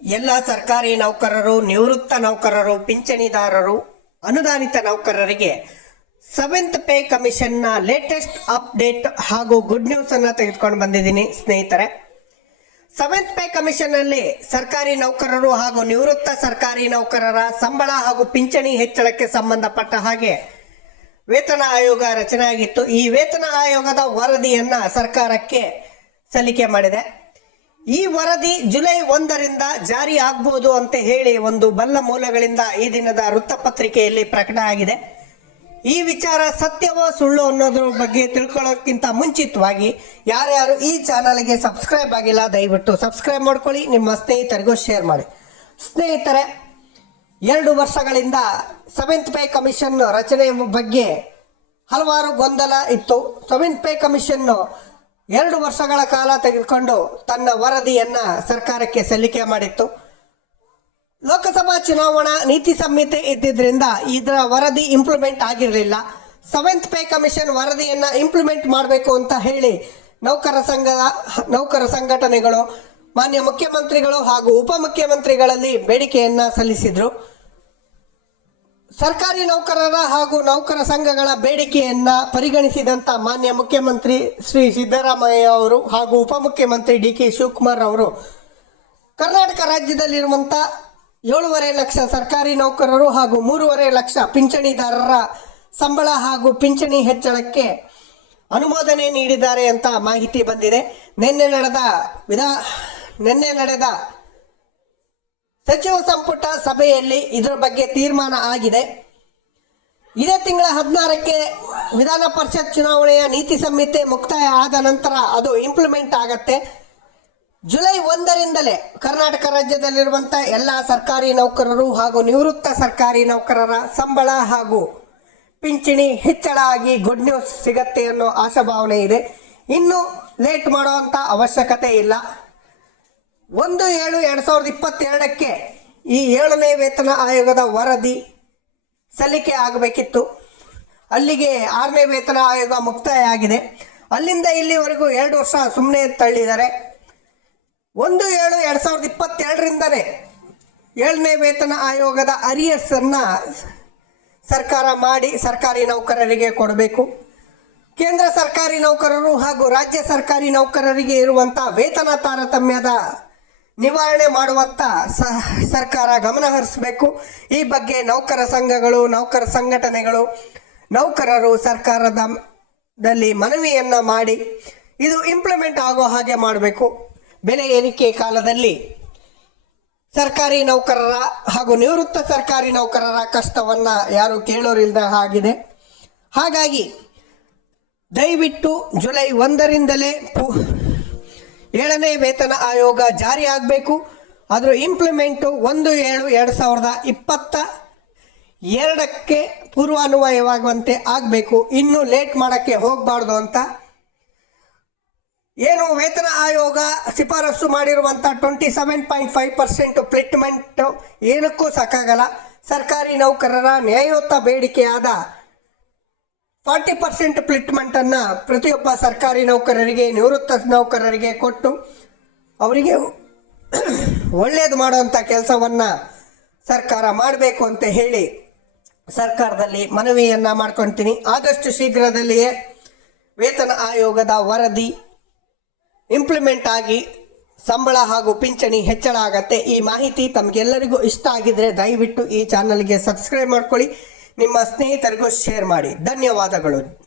ಎಲ್ಲ ಸರ್ಕಾರಿ ನೌಕರರು, ನಿವೃತ್ತ ನೌಕರರು, ಪಿಂಚಣಿದಾರರು, ಅನುದಾನಿತ ನೌಕರರಿಗೆ ಸೆವೆಂತ್ ಪೇ ಕಮಿಷನ್ನ ಲೇಟೆಸ್ಟ್ ಅಪ್ಡೇಟ್ ಹಾಗೂ ಗುಡ್ ನ್ಯೂಸನ್ನು ತೆಗೆದುಕೊಂಡು ಬಂದಿದ್ದೀನಿ ಸ್ನೇಹಿತರೆ. ಸೆವೆಂತ್ ಪೇ ಕಮಿಷನ್ ಅಲ್ಲಿ ಸರ್ಕಾರಿ ನೌಕರರು ಹಾಗೂ ನಿವೃತ್ತ ಸರ್ಕಾರಿ ನೌಕರರ ಸಂಬಳ ಹಾಗೂ ಪಿಂಚಣಿ ಹೆಚ್ಚಳಕ್ಕೆ ಸಂಬಂಧಪಟ್ಟ ಹಾಗೆ ವೇತನ ಆಯೋಗ ರಚನೆ ಆಗಿತ್ತು ಈ ವೇತನ ಆಯೋಗದ ವರದಿಯನ್ನು ಸರ್ಕಾರಕ್ಕೆ ಸಲ್ಲಿಕೆ ಮಾಡಿದೆ. ಈ ವರದಿ ಜುಲೈ ಒಂದರಿಂದ ಜಾರಿ ಆಗ್ಬಹುದು ಅಂತ ಹೇಳಿ ಒಂದು ಬಲ್ಲ ಮೂಲಗಳಿಂದ ಈ ದಿನದ ವೃತ್ತಪತ್ರಿಕೆಯಲ್ಲಿ ಪ್ರಕಟ ಆಗಿದೆ. ಈ ವಿಚಾರ ಸತ್ಯವೋ ಸುಳ್ಳು ಅನ್ನೋದ್ರ ಬಗ್ಗೆ ತಿಳ್ಕೊಳ್ಳೋಕ್ಕಿಂತ ಮುಂಚಿತವಾಗಿ ಯಾರ್ಯಾರು ಈ ಚಾನಲ್ಗೆ ಸಬ್ಸ್ಕ್ರೈಬ್ ಆಗಿಲ್ಲ, ದಯವಿಟ್ಟು ಸಬ್ಸ್ಕ್ರೈಬ್ ಮಾಡ್ಕೊಳ್ಳಿ, ನಿಮ್ಮ ಸ್ನೇಹಿತರಿಗೂ ಶೇರ್ ಮಾಡಿ. ಸ್ನೇಹಿತರೆ, ಎರಡು ವರ್ಷಗಳಿಂದ ಸೆವೆಂತ್ ಪೇ ಕಮಿಷನ್ ರಚನೆ ಬಗ್ಗೆ ಹಲವಾರು ಗೊಂದಲ ಇತ್ತು. ಸೆವೆಂತ್ ಪೇ ಕಮಿಷನ್ ಎರಡು ವರ್ಷಗಳ ಕಾಲ ತೆಗೆದುಕೊಂಡು ತನ್ನ ವರದಿಯನ್ನ ಸರ್ಕಾರಕ್ಕೆ ಸಲ್ಲಿಕೆ ಮಾಡಿತ್ತು. ಲೋಕಸಭಾ ಚುನಾವಣಾ ನೀತಿ ಸಂಹಿತೆ ಇದ್ದಿದ್ದರಿಂದ ಇದರ ವರದಿ ಇಂಪ್ಲಿಮೆಂಟ್ ಆಗಿರಲಿಲ್ಲ. ಸೆವೆಂತ್ ಪೇ ಕಮಿಷನ್ ವರದಿಯನ್ನ ಇಂಪ್ಲಿಮೆಂಟ್ ಮಾಡಬೇಕು ಅಂತ ಹೇಳಿ ನೌಕರ ಸಂಘದ ನೌಕರ ಸಂಘಟನೆಗಳು, ಮಾನ್ಯ ಮುಖ್ಯಮಂತ್ರಿಗಳು ಹಾಗೂ ಉಪಮುಖ್ಯಮಂತ್ರಿಗಳಲ್ಲಿ ಬೇಡಿಕೆಯನ್ನ ಸಲ್ಲಿಸಿದ್ರು. ಸರ್ಕಾರಿ ನೌಕರರ ಹಾಗೂ ನೌಕರ ಸಂಘಗಳ ಬೇಡಿಕೆಯನ್ನ ಪರಿಗಣಿಸಿದಂತ ಮಾನ್ಯ ಮುಖ್ಯಮಂತ್ರಿ ಶ್ರೀ ಸಿದ್ದರಾಮಯ್ಯ ಅವರು ಹಾಗೂ ಉಪಮುಖ್ಯಮಂತ್ರಿ ಡಿ ಕೆ ಶಿವಕುಮಾರ್ ಅವರು, ಕರ್ನಾಟಕ ರಾಜ್ಯದಲ್ಲಿರುವಂಥ ಏಳೂವರೆ ಲಕ್ಷ ಸರ್ಕಾರಿ ನೌಕರರು ಹಾಗೂ ಮೂರುವರೆ ಲಕ್ಷ ಪಿಂಚಣಿದಾರರ ಸಂಬಳ ಹಾಗೂ ಪಿಂಚಣಿ ಹೆಚ್ಚಳಕ್ಕೆ ಅನುಮೋದನೆ ನೀಡಿದ್ದಾರೆ ಅಂತ ಮಾಹಿತಿ ಬಂದಿದೆ. ನಿನ್ನೆ ನಡೆದ ವಿಧಾ ನಿನ್ನೆ ನಡೆದ ಸಚಿವ ಸಂಪುಟ ಸಭೆಯಲ್ಲಿ ಇದರ ಬಗ್ಗೆ ತೀರ್ಮಾನ ಆಗಿದೆ. ಇದೇ ತಿಂಗಳ ಹದಿನಾರಕ್ಕೆ ವಿಧಾನ ಪರಿಷತ್ ಚುನಾವಣೆಯ ನೀತಿ ಸಂಹಿತೆ ಮುಕ್ತಾಯ ಆದ ನಂತರ ಅದು ಇಂಪ್ಲಿಮೆಂಟ್ ಆಗತ್ತೆ. ಜುಲೈ ಒಂದರಿಂದಲೇ ಕರ್ನಾಟಕ ರಾಜ್ಯದಲ್ಲಿರುವಂಥ ಎಲ್ಲ ಸರ್ಕಾರಿ ನೌಕರರು ಹಾಗೂ ನಿವೃತ್ತ ಸರ್ಕಾರಿ ನೌಕರರ ಸಂಬಳ ಹಾಗೂ ಪಿಂಚಣಿ ಹೆಚ್ಚಳ ಆಗಿ ಗುಡ್ ನ್ಯೂಸ್ ಸಿಗತ್ತೆ ಅನ್ನೋ ಆಶಾಭಾವನೆ ಇದೆ. ಇನ್ನು ಲೇಟ್ ಮಾಡುವಂಥ ಅವಶ್ಯಕತೆ ಇಲ್ಲ. ಒಂದು ಏಳು ಎರಡು ಸಾವಿರದ ಇಪ್ಪತ್ತೆರಡಕ್ಕೆ ಈ ಏಳನೇ ವೇತನ ಆಯೋಗದ ವರದಿ ಸಲ್ಲಿಕೆ ಆಗಬೇಕಿತ್ತು. ಅಲ್ಲಿಗೆ ಆರನೇ ವೇತನ ಆಯೋಗ ಮುಕ್ತಾಯ ಆಗಿದೆ ಅಲ್ಲಿಂದ ಇಲ್ಲಿವರೆಗೂ ಎರಡು ವರ್ಷ ಸುಮ್ಮನೆ ತಳ್ಳಿದ್ದಾರೆ. ಒಂದು ಏಳು ಎರಡು ಸಾವಿರದ ಇಪ್ಪತ್ತೆರಡರಿಂದಲೇ ಏಳನೇ ವೇತನ ಆಯೋಗದ ಅರಿಯರ್ಸನ್ನು ಸರ್ಕಾರ ಮಾಡಿ ಸರ್ಕಾರಿ ನೌಕರರಿಗೆ ಕೊಡಬೇಕು. ಕೇಂದ್ರ ಸರ್ಕಾರಿ ನೌಕರರು ಹಾಗೂ ರಾಜ್ಯ ಸರ್ಕಾರಿ ನೌಕರರಿಗೆ ಇರುವಂಥ ವೇತನ ತಾರತಮ್ಯದ ನಿವಾರಣೆ ಮಾಡುವತ್ತ ಸರ್ಕಾರ ಗಮನ ಹರಿಸಬೇಕು. ಈ ಬಗ್ಗೆ ನೌಕರ ಸಂಘಗಳು, ನೌಕರ ಸಂಘಟನೆಗಳು, ನೌಕರರು ಸರ್ಕಾರದ ದಲ್ಲಿ ಮನವಿಯನ್ನ ಮಾಡಿ ಇದು ಇಂಪ್ಲಿಮೆಂಟ್ ಆಗೋ ಹಾಗೆ ಮಾಡಬೇಕು. ಬೆಲೆ ಏರಿಕೆ ಕಾಲದಲ್ಲಿ ಸರ್ಕಾರಿ ನೌಕರರ ಹಾಗೂ ನಿವೃತ್ತ ಸರ್ಕಾರಿ ನೌಕರರ ಕಷ್ಟವನ್ನ ಯಾರು ಕೇಳೋರಿಲ್ಲದ ಆಗಿದೆ ಹಾಗಾಗಿ ದಯವಿಟ್ಟು ಜುಲೈ ಒಂದರಿಂದಲೇ ಏಳನೇ ವೇತನ ಆಯೋಗ ಜಾರಿ ಆಗಬೇಕು. ಅದರ ಇಂಪ್ಲಿಮೆಂಟು ಒಂದು ಏಳು ಎರಡು ಸಾವಿರದ ಇಪ್ಪತ್ತ ಎರಡಕ್ಕೆ ಪೂರ್ವಾನ್ವಯವಾಗುವಂತೆ ಆಗಬೇಕು. ಇನ್ನು ಲೇಟ್ ಮಾಡೋಕ್ಕೆ ಹೋಗಬಾರ್ದು ಅಂತ. ಏನು ವೇತನ ಆಯೋಗ ಶಿಫಾರಸು ಮಾಡಿರುವಂಥ twenty seven point five percent fitment ಏನಕ್ಕೂ ಸಾಕಾಗಲ್ಲ. ಸರ್ಕಾರಿ ನೌಕರರ ನ್ಯಾಯೋತ್ತ ಬೇಡಿಕೆಯಾದ ಫಾರ್ಟಿ ಪರ್ಸೆಂಟ್ ಪ್ಲಿಟ್ಮೆಂಟನ್ನು ಪ್ರತಿಯೊಬ್ಬ ಸರ್ಕಾರಿ ನೌಕರರಿಗೆ, ನಿವೃತ್ತ ನೌಕರರಿಗೆ ಕೊಟ್ಟು ಅವರಿಗೆ ಒಳ್ಳೆಯದು ಮಾಡುವಂಥ ಕೆಲಸವನ್ನು ಸರ್ಕಾರ ಮಾಡಬೇಕು ಅಂತ ಹೇಳಿ ಸರ್ಕಾರದಲ್ಲಿ ಮನವಿಯನ್ನು ಮಾಡ್ಕೊತೀನಿ. ಆದಷ್ಟು ಶೀಘ್ರದಲ್ಲಿಯೇ ವೇತನ ಆಯೋಗದ ವರದಿ ಇಂಪ್ಲಿಮೆಂಟ್ ಆಗಿ ಸಂಬಳ ಹಾಗೂ ಪಿಂಚಣಿ ಹೆಚ್ಚಳ ಆಗತ್ತೆ. ಈ ಮಾಹಿತಿ ತಮಗೆಲ್ಲರಿಗೂ ಇಷ್ಟ ಆಗಿದ್ರೆ ದಯವಿಟ್ಟು ಈ ಚಾನಲ್ಗೆ ಸಬ್ಸ್ಕ್ರೈಬ್ ಮಾಡ್ಕೊಳ್ಳಿ. ನಿಮ್ಮ ಸ್ನೇಹಿತರಿಗೂ ಶೇರ್ ಮಾಡಿ. ಧನ್ಯವಾದಗಳು.